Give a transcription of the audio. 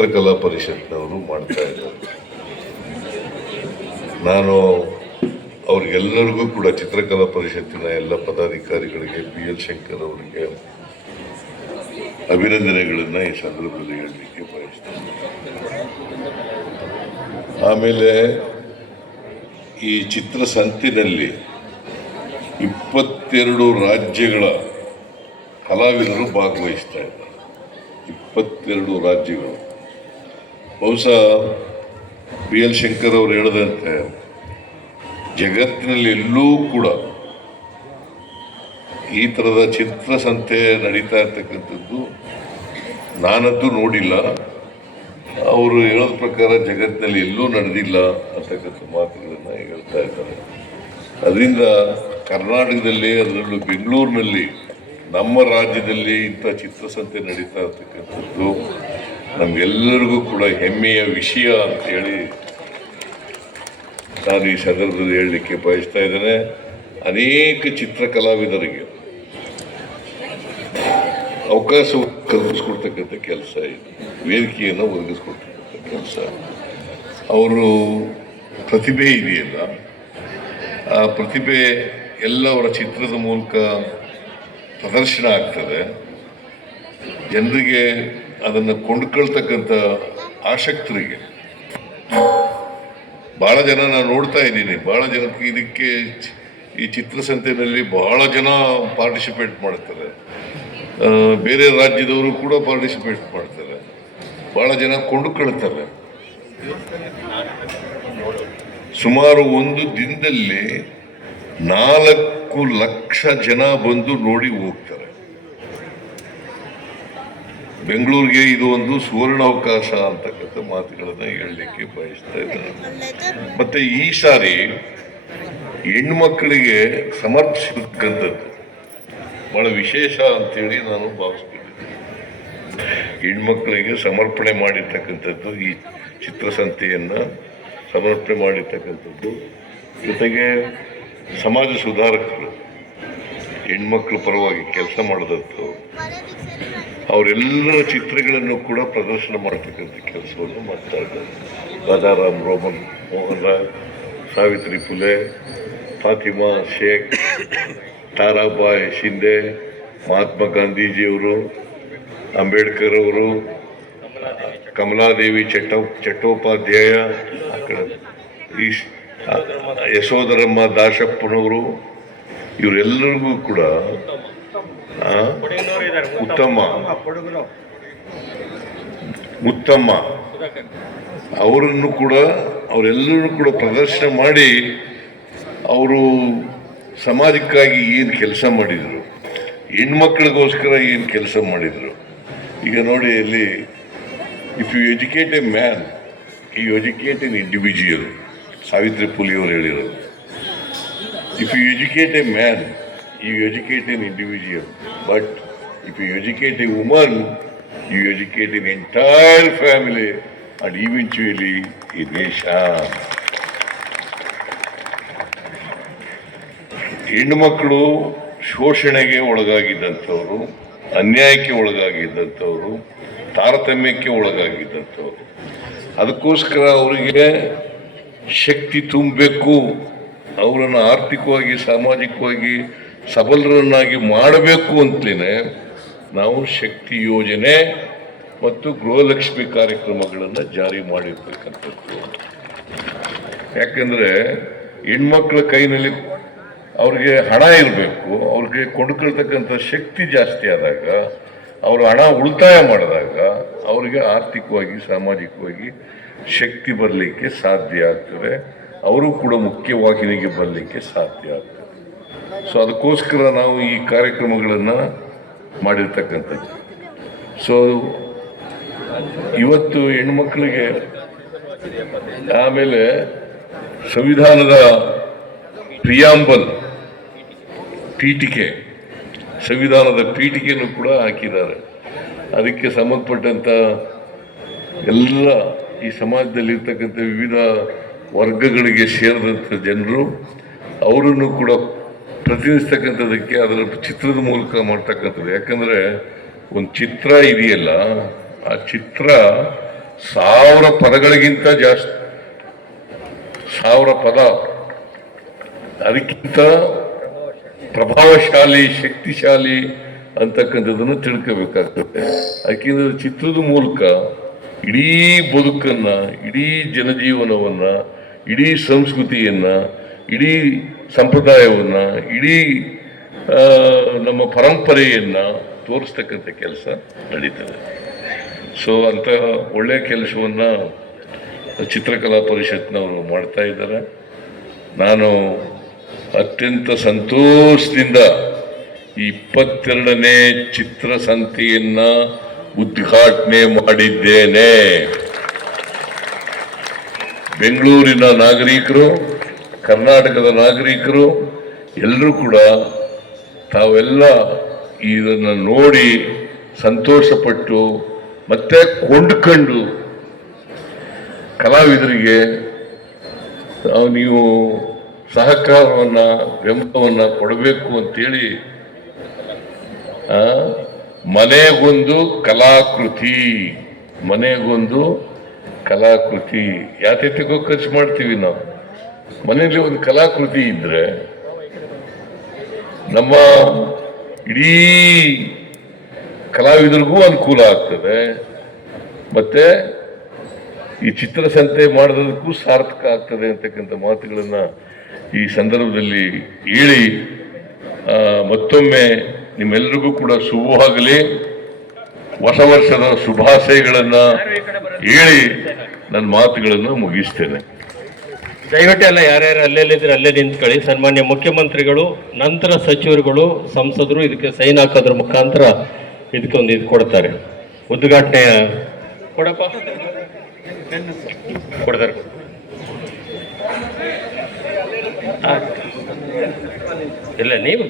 ಚಿತ್ರಕಲಾ ಪರಿಷತ್ನವರು ಮಾಡ್ತಾ ಇದ್ದಾರೆ ನಾನು ಅವ್ರಿಗೆಲ್ಲರಿಗೂ ಕೂಡ ಚಿತ್ರಕಲಾ ಪರಿಷತ್ತಿನ ಎಲ್ಲ ಪದಾಧಿಕಾರಿಗಳಿಗೆ ಪಿ ಎಲ್ ಶಂಕರ್ ಅವರಿಗೆ ಅಭಿನಂದನೆಗಳನ್ನು ಈ ಸಂದರ್ಭದಲ್ಲಿ ಹೇಳಲಿಕ್ಕೆ ಬಯಸ್ತೇನೆ. ಆಮೇಲೆ ಈ ಚಿತ್ರಸಂತಿನಲ್ಲಿ ಇಪ್ಪತ್ತೆರಡು ರಾಜ್ಯಗಳ ಕಲಾವಿದರು ಭಾಗವಹಿಸ್ತಾ ಇದ್ದಾರೆ. ಇಪ್ಪತ್ತೆರಡು ರಾಜ್ಯಗಳು. ಬಹುಶಃ ಬಿ ಎಲ್ ಶಂಕರ್ ಅವರು ಹೇಳಿದಂತೆ, ಜಗತ್ತಿನಲ್ಲಿ ಎಲ್ಲೂ ಕೂಡ ಈ ಥರದ ಚಿತ್ರಸಂತೆ ನಡೀತಾ ಇರ್ತಕ್ಕಂಥದ್ದು ನಾನದ್ದು ನೋಡಿಲ್ಲ. ಅವರು ಹೇಳೋದ ಪ್ರಕಾರ ಜಗತ್ತಿನಲ್ಲಿ ಎಲ್ಲೂ ನಡೆದಿಲ್ಲ ಅಂತಕ್ಕಂಥ ಮಾತುಗಳನ್ನು ಹೇಳ್ತಾ ಇದ್ದಾರೆ. ಅದರಿಂದ ಕರ್ನಾಟಕದಲ್ಲಿ, ಅದರಲ್ಲೂ ಬೆಂಗಳೂರಿನಲ್ಲಿ ನಮ್ಮ ರಾಜ್ಯದಲ್ಲಿ ಇಂಥ ಚಿತ್ರಸಂತೆ ನಡೀತಾ ಇರ್ತಕ್ಕಂಥದ್ದು ನಮಗೆಲ್ಲರಿಗೂ ಕೂಡ ಹೆಮ್ಮೆಯ ವಿಷಯ ಅಂತೇಳಿ ನಾನು ಈ ಸಂದರ್ಭದಲ್ಲಿ ಹೇಳಲಿಕ್ಕೆ ಬಯಸ್ತಾ ಇದ್ದೇನೆ. ಅನೇಕ ಚಿತ್ರಕಲಾವಿದರಿಗೆ ಅವಕಾಶ ಕಲ್ಪಿಸ್ಕೊಡ್ತಕ್ಕಂಥ ಕೆಲಸ ಇದೆ. ವೇದಿಕೆಯನ್ನು ಒದಗಿಸ್ಕೊಡ್ತಕ್ಕಂಥ ಕೆಲಸ. ಅವರು ಪ್ರತಿಭೆ ಇದೆಯಲ್ಲ? ಆ ಪ್ರತಿಭೆ ಎಲ್ಲ ಅವರ ಚಿತ್ರದ ಮೂಲಕ ಪ್ರದರ್ಶನ ಆಗ್ತದೆ. ಜನರಿಗೆ ಅದನ್ನು ಕೊಂಡ್ಕೊಳ್ತಕ್ಕಂಥ ಆಸಕ್ತರಿಗೆ. ಭಾಳ ಜನ ನಾನು ನೋಡ್ತಾ ಇದ್ದೀನಿ. ಭಾಳ ಜನಕ್ಕೆ ಇದಕ್ಕೆ ಈ ಚಿತ್ರಸಂತೆಯಲ್ಲಿ ಭಾಳ ಜನ ಪಾರ್ಟಿಸಿಪೇಟ್ ಮಾಡ್ತಾರೆ. ಬೇರೆ ರಾಜ್ಯದವರು ಕೂಡ ಪಾರ್ಟಿಸಿಪೇಟ್ ಮಾಡ್ತಾರೆ. ಭಾಳ ಜನ ಕೊಂಡುಕೊಳ್ತಾರೆ. ಸುಮಾರು ಒಂದು ದಿನದಲ್ಲಿ ನಾಲ್ಕು ಲಕ್ಷ ಜನ ಬಂದು ನೋಡಿ ಹೋಗ್ತಾರೆ. ಬೆಂಗಳೂರಿಗೆ ಇದು ಒಂದು ಸುವರ್ಣ ಅವಕಾಶ ಅಂತಕ್ಕಂಥ ಮಾತುಗಳನ್ನು ಹೇಳಲಿಕ್ಕೆ ಬಯಸ್ತಾ ಇದ್ದಾರೆ ಮತ್ತೆ ಈ ಸಾರಿ ಹೆಣ್ಮಕ್ಳಿಗೆ ಸಮರ್ಪಿಸಿರ್ತಕ್ಕಂಥದ್ದು ಬಹಳ ವಿಶೇಷ ಅಂತೇಳಿ ನಾನು ಭಾವಿಸ್ತೀನಿ. ಹೆಣ್ಮಕ್ಕಳಿಗೆ ಸಮರ್ಪಣೆ ಮಾಡಿರ್ತಕ್ಕಂಥದ್ದು ಈ ಚಿತ್ರಸಂತೆಯನ್ನು ಸಮರ್ಪಣೆ ಮಾಡಿರ್ತಕ್ಕಂಥದ್ದು. ಜೊತೆಗೆ ಸಮಾಜ ಸುಧಾರಕರು ಹೆಣ್ಮಕ್ಳ ಪರವಾಗಿ ಕೆಲಸ ಮಾಡಿದಂಥವ್ರು. ಅವರೆಲ್ಲರ ಚಿತ್ರಗಳನ್ನು ಕೂಡ ಪ್ರದರ್ಶನ ಮಾಡ್ತಕ್ಕಂಥ ಕೆಲಸವನ್ನು ಮಾಡ್ತಾ ಇದ್ದಾರೆ. ರಾಜಾರಾಮ್ ರೋಮನ್ ಮೋಹನ್ ರಾಯ್ ಸಾವಿತ್ರಿ ಫುಲೆ, ಫಾತಿಮಾ ಶೇಖ್, ತಾರಾಬಾಯ್ ಶಿಂದೆ ಮಹಾತ್ಮ ಗಾಂಧೀಜಿಯವರು, ಅಂಬೇಡ್ಕರ್ ಅವರು, ಕಮಲಾದೇವಿ ಚಟ್ಟ, ಚಟ್ಟೋಪಾಧ್ಯಾಯ ಯಶೋಧರಮ್ಮ ದಾಶಪ್ಪನವರು, ಇವರೆಲ್ಲರಿಗೂ ಕೂಡ ಆ, ಉತ್ತಮ. ಉತ್ತಮ. ಅವರನ್ನು ಕೂಡ ಅವರೆಲ್ಲರೂ ಕೂಡ ಪ್ರದರ್ಶನ ಮಾಡಿ ಅವರು ಸಮಾಜಕ್ಕಾಗಿ ಏನು ಕೆಲಸ ಮಾಡಿದರು ಹೆಣ್ಮಕ್ಳಿಗೋಸ್ಕರ ಏನು ಕೆಲಸ ಮಾಡಿದರು. ಈಗ ನೋಡಿ ಇಲ್ಲಿ if you educate a man you educate an individual Savitri ಪುಲಿಯವರು ಹೇಳಿರೋದು. If you educate a man you educate individual. But but you educate educate a woman you educate entire entire family eventually a nation. ದೇಶ ಹೆಣ್ಣುಮಕ್ಕಳು ಶೋಷಣೆಗೆ ಒಳಗಾಗಿದ್ದಂಥವರು, ಅನ್ಯಾಯಕ್ಕೆ ಒಳಗಾಗಿದ್ದಂಥವರು, ತಾರತಮ್ಯಕ್ಕೆ ಒಳಗಾಗಿದ್ದಂಥವ್ರು ಅದಕ್ಕೋಸ್ಕರ ಅವರಿಗೆ ಶಕ್ತಿ ತುಂಬಬೇಕು ಅವರನ್ನು ಆರ್ಥಿಕವಾಗಿ, ಸಾಮಾಜಿಕವಾಗಿ ಸಬಲರನ್ನಾಗಿ ಮಾಡಬೇಕು ಅಂತಲೇ ನಾವು ಶಕ್ತಿ ಯೋಜನೆ ಮತ್ತು ಗೃಹಲಕ್ಷ್ಮಿ ಕಾರ್ಯಕ್ರಮಗಳನ್ನು ಜಾರಿ ಮಾಡಿರ್ತಕ್ಕಂಥದ್ದು ಯಾಕೆಂದರೆ ಹೆಣ್ಮಕ್ಳ ಕೈನಲ್ಲಿ ಅವ್ರಿಗೆ ಹಣ ಇರಬೇಕು, ಅವ್ರಿಗೆ ಕೊಂಡ್ಕೊಳ್ತಕ್ಕಂಥ ಶಕ್ತಿ ಜಾಸ್ತಿ ಆದಾಗ, ಅವರು ಹಣ ಉಳಿತಾಯ ಮಾಡಿದಾಗ ಅವರಿಗೆ ಆರ್ಥಿಕವಾಗಿ, ಸಾಮಾಜಿಕವಾಗಿ ಶಕ್ತಿ ಬರಲಿಕ್ಕೆ ಸಾಧ್ಯ ಆಗ್ತದೆ. ಅವರು ಕೂಡ ಮುಖ್ಯವಾಹಿನಿಗೆ ಬರಲಿಕ್ಕೆ ಸಾಧ್ಯ ಆಗ್ತದೆ. ಸೊ ಅದಕ್ಕೋಸ್ಕರ ನಾವು ಈ ಕಾರ್ಯಕ್ರಮಗಳನ್ನು ಮಾಡಿರ್ತಕ್ಕಂಥದ್ದು. ಸೊ ಇವತ್ತು ಹೆಣ್ಮಕ್ಳಿಗೆ ಆಮೇಲೆ ಸಂವಿಧಾನದ ಪ್ರಿಯಾಂಬಲ್ ಪೀಠಿಕೆ, ಸಂವಿಧಾನದ ಪೀಠಿಕೆಯನ್ನು ಕೂಡ ಹಾಕಿದ್ದಾರೆ. ಅದಕ್ಕೆ ಸಂಬಂಧಪಟ್ಟಂಥ ಎಲ್ಲ ಈ ಸಮಾಜದಲ್ಲಿರ್ತಕ್ಕಂಥ ವಿವಿಧ ವರ್ಗಗಳಿಗೆ ಸೇರಿದಂಥ ಜನರು, ಅವರನ್ನು ಕೂಡ ಪ್ರತಿನಿಧಿಸ್ತಕ್ಕಂಥದ್ದಕ್ಕೆ ಅದರ ಚಿತ್ರದ ಮೂಲಕ ಮಾಡ್ತಕ್ಕಂಥದ್ದು. ಯಾಕಂದರೆ ಒಂದು ಚಿತ್ರ ಇದೆಯಲ್ಲ, ಆ ಚಿತ್ರ ಸಾವಿರ ಪದಗಳಿಗಿಂತ ಜಾಸ್ತಿ ಸಾವಿರ ಪದ. ಅದಕ್ಕಿಂತ ಪ್ರಭಾವಶಾಲಿ, ಶಕ್ತಿಶಾಲಿ ಅಂತಕ್ಕಂಥದ್ದನ್ನು ತಿಳ್ಕೋಬೇಕಾಗ್ತದೆ. ಯಾಕೆಂದ್ರೆ ಚಿತ್ರದ ಮೂಲಕ ಇಡೀ ಬದುಕನ್ನು, ಇಡೀ ಜನಜೀವನವನ್ನು, ಇಡೀ ಸಂಸ್ಕೃತಿಯನ್ನ ಇಡೀ ಸಂಪ್ರದಾಯವನ್ನು, ಇಡೀ ನಮ್ಮ ಪರಂಪರೆಯನ್ನು ತೋರಿಸ್ತಕ್ಕಂಥ ಕೆಲಸ ನಡೀತದೆ. ಸೊ ಅಂತ ಒಳ್ಳೆಯ ಕೆಲಸವನ್ನು ಚಿತ್ರಕಲಾ ಪರಿಷತ್ನವರು ಮಾಡ್ತಾ ಇದ್ದಾರೆ. ನಾನು ಅತ್ಯಂತ ಸಂತೋಷದಿಂದ ಇಪ್ಪತ್ತೆರಡನೇ ಚಿತ್ರಸಂತೆಯನ್ನು ಉದ್ಘಾಟನೆ ಮಾಡಿದ್ದೇನೆ. ಬೆಂಗಳೂರಿನ ನಾಗರಿಕರು ಕರ್ನಾಟಕದ ನಾಗರಿಕರು ಎಲ್ಲರೂ ಕೂಡ ತಾವೆಲ್ಲ ಇದನ್ನು ನೋಡಿ ಸಂತೋಷಪಟ್ಟು ಮತ್ತೆ ಕೊಂಡ್ಕೊಂಡು ಕಲಾವಿದರಿಗೆ ನಾವು ಸಹಕಾರವನ್ನು, ಬೆಂಬಲವನ್ನು ಕೊಡಬೇಕು ಅಂತೇಳಿ ಮನೆಗೊಂದು ಕಲಾಕೃತಿ ಮನೆಗೊಂದು ಕಲಾಕೃತಿ. ಯಾತೈತಿಗೋ ಖರ್ಚು ಮಾಡ್ತೀವಿ ನಾವು. ಮನೆಯಲ್ಲಿ ಒಂದು ಕಲಾಕೃತಿ ಇದ್ರೆ ನಮ್ಮ ಇಡೀ ಕಲಾವಿದರಿಗೂ ಅನುಕೂಲ ಆಗ್ತದೆ. ಮತ್ತೆ ಈ ಚಿತ್ರಸಂತೆ ಮಾಡೋದಕ್ಕೂ ಸಾರ್ಥಕ ಆಗ್ತದೆ ಅಂತಕ್ಕಂಥ ಮಾತುಗಳನ್ನ ಈ ಸಂದರ್ಭದಲ್ಲಿ ಹೇಳಿ ಮತ್ತೊಮ್ಮೆ ನಿಮ್ಮೆಲ್ಲರಿಗೂ ಕೂಡ ಶುಭವಾಗಲಿ ಹೊಸ ವರ್ಷದ ಶುಭಾಶಯಗಳನ್ನು ಹೇಳಿ ನನ್ನ ಮಾತುಗಳನ್ನು ಮುಗಿಸ್ತೇನೆ. ದಯವಿಟ್ಟು ಎಲ್ಲ ಯಾರ್ಯಾರು ಅಲ್ಲೆಲ್ಲಿದ್ರೆ ಅಲ್ಲೇ ನಿಂತ್ಕೊಳ್ಳಿ. ಸನ್ಮಾನ್ಯ ಮುಖ್ಯಮಂತ್ರಿಗಳು, ನಂತರ ಸಚಿವರುಗಳು, ಸಂಸದರು ಇದಕ್ಕೆ ಸೈನ್ ಹಾಕೋದ್ರ ಮುಖಾಂತರ ಇದಕ್ಕೊಂದು ಇದು ಕೊಡ್ತಾರೆ. ಉದ್ಘಾಟನೆ ಕೊಡಪ್ಪ? ಕೊಡ್ತಾರೆ. ಇಲ್ಲ, ನೀವು